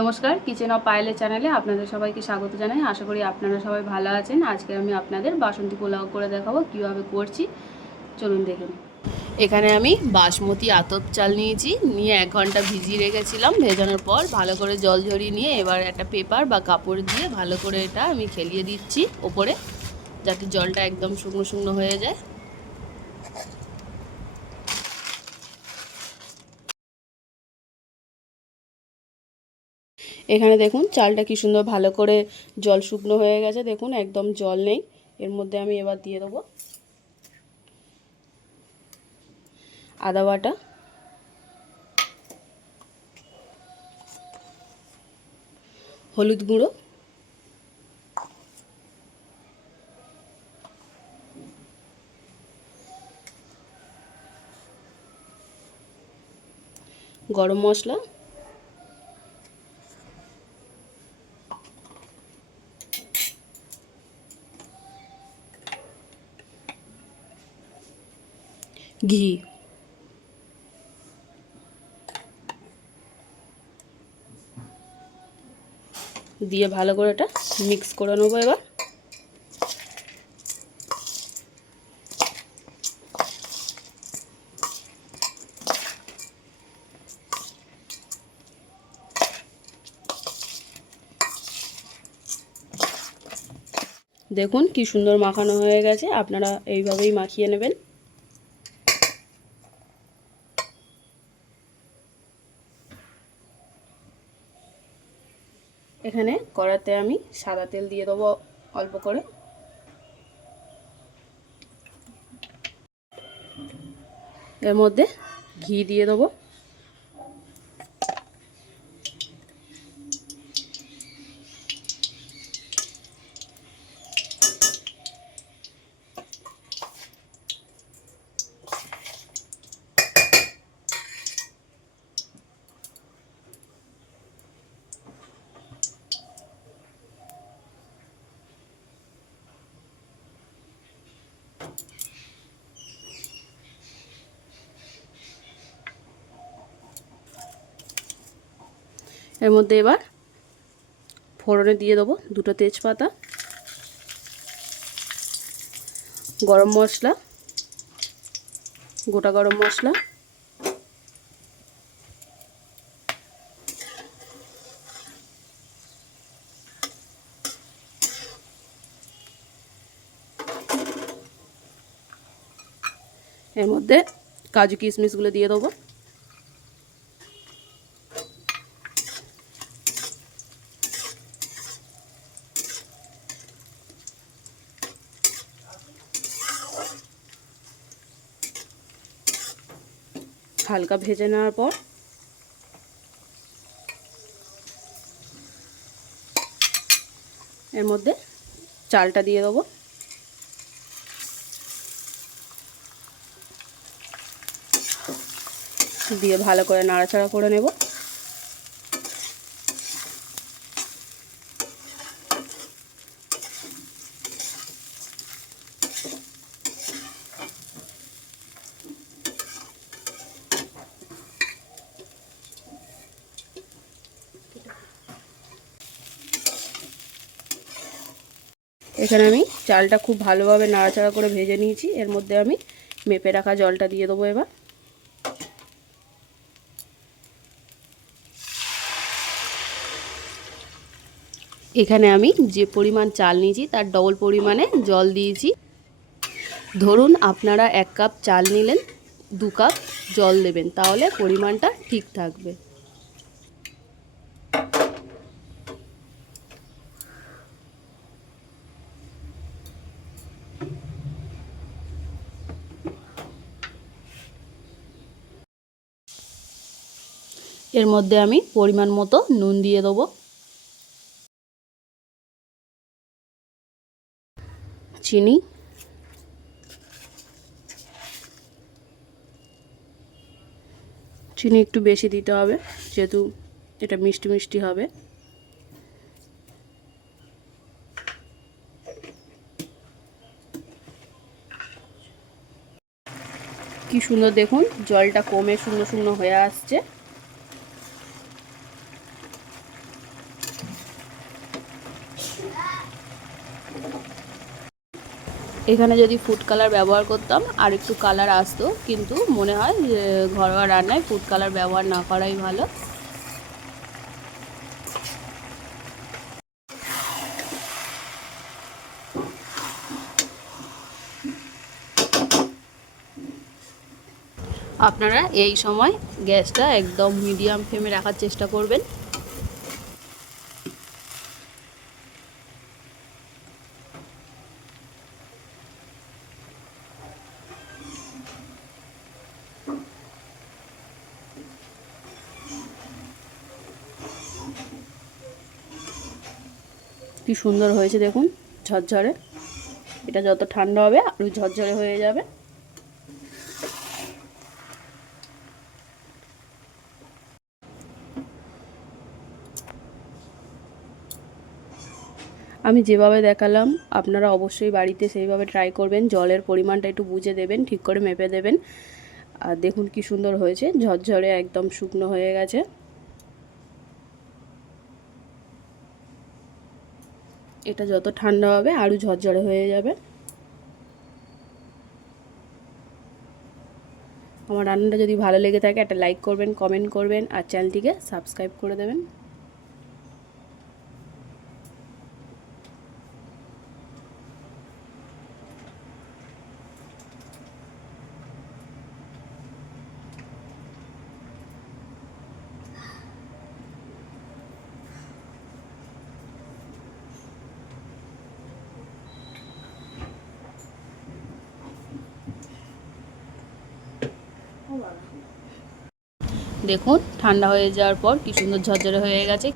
নমস্কার, kitchen of পায়েলের চ্যানেলে আপনাদের সবাইকে স্বাগত জানাই। আশা করি আপনারা সবাই ভালো আছেন। আজকে আমি আপনাদের বাসন্তী পোলাও করে দেখাবো কীভাবে করছি, চলুন দেখুন। এখানে আমি বাসমতি আতপ চাল নিয়েছি, নিয়ে 1 ঘন্টা ভিজিয়ে রেখেছিলাম। ভেজানোর পর ভালো করে জল ঝরিয়ে নিয়ে এবার একটা পেপার বা কাপড় দিয়ে ভালো করে এটা আমি খেলিয়ে দিচ্ছি ওপরে, যাতে জলটা একদম শুকনো শুকনো হয়ে যায়। এখানে দেখুন চালটা কি সুন্দর ভালো করে জল শুকনো হয়ে গেছে, দেখুন একদম জল নেই। এর মধ্যে আমি এবার দিয়ে দেবো আদা বাটা, হলুদ গুঁড়ো, গরম মশলা, ঘি দিয়ে ভালো করে এটা মিক্স করে নেবো। এবার দেখুন কি সুন্দর মাখানো হয়ে গেছে, আপনারা এইভাবেই মাখিয়ে নেবেন। এখানে কড়াতে আমি সাদা তেল দিয়ে দেবো অল্প করে, এর মধ্যে ঘি দিয়ে দেবো, এর মধ্যে এবার ফোড়নে দিয়ে দেবো 2টো তেজপাতা, গরম মশলা, গোটা গরম মশলা, এর মধ্যে কাজু কিশমিশগুলো দিয়ে দেবো, হালকা ভেজে নেওয়ার পর এর মধ্যে চালটা দিয়ে দেবো, দিয়ে ভালো করে নাড়াচাড়া করে নেব। এখানে আমি চালটা খুব ভালোভাবে নাড়াচাড়া করে ভেজে নিয়েছি। এর মধ্যে আমি মেপে রাখা জলটা দিয়ে দেবো। এবার এখানে আমি যে পরিমাণ চাল নিয়েছি তার ডবল পরিমাণে জল দিয়েছি। ধরুন আপনারা 1 কাপ চাল নিলেন, 2 কাপ জল দেবেন, তাহলে পরিমাণটা ঠিক থাকবে। এর মধ্যে আমি পরিমাণ মতো নুন দিয়ে দেবো, চিনি, চিনি একটু বেশি দিতে হবে যেহেতু এটা মিষ্টি মিষ্টি হবে। কি সুন্দর দেখুন জলটা কমে শুকনো শুকনো হয়ে আসছে। এখানে যদি ফুড কালার ব্যবহার করতাম আর একটু কালার আসতো, কিন্তু মনে হয় যে ঘরোয়া রান্নায় ফুড কালার ব্যবহার না করাই ভালো। আপনারা এই সময় গ্যাসটা একদম মিডিয়াম ফ্লেমে রাখার চেষ্টা করবেন। কি সুন্দর হয়েছে দেখুন, ঝরঝরে। এটা যত ঠান্ডা হবে আরও ঝরঝরে হয়ে যাবে। আমি যেভাবে দেখালাম আপনারা অবশ্যই বাড়িতে সেইভাবে ট্রাই করবেন। জলের পরিমাণটা একটু বুঝে দেবেন, ঠিক করে মেপে দেবেন। আর দেখুন কি সুন্দর হয়েছে, ঝরঝরে একদম শুকনো হয়ে গেছে। এটা যত ঠান্ডা হবে আরও ঝরঝরে হয়ে যাবে। আমার রান্নাটা যদি ভালো লেগে থাকে একটা লাইক করবেন, কমেন্ট করবেন আর চ্যানেলটিকে সাবস্ক্রাইব করে দেবেন। দেখুন ঠান্ডা হয়ে যাওয়ার পর কি সুন্দর ঝরঝরে হয়ে গেছে।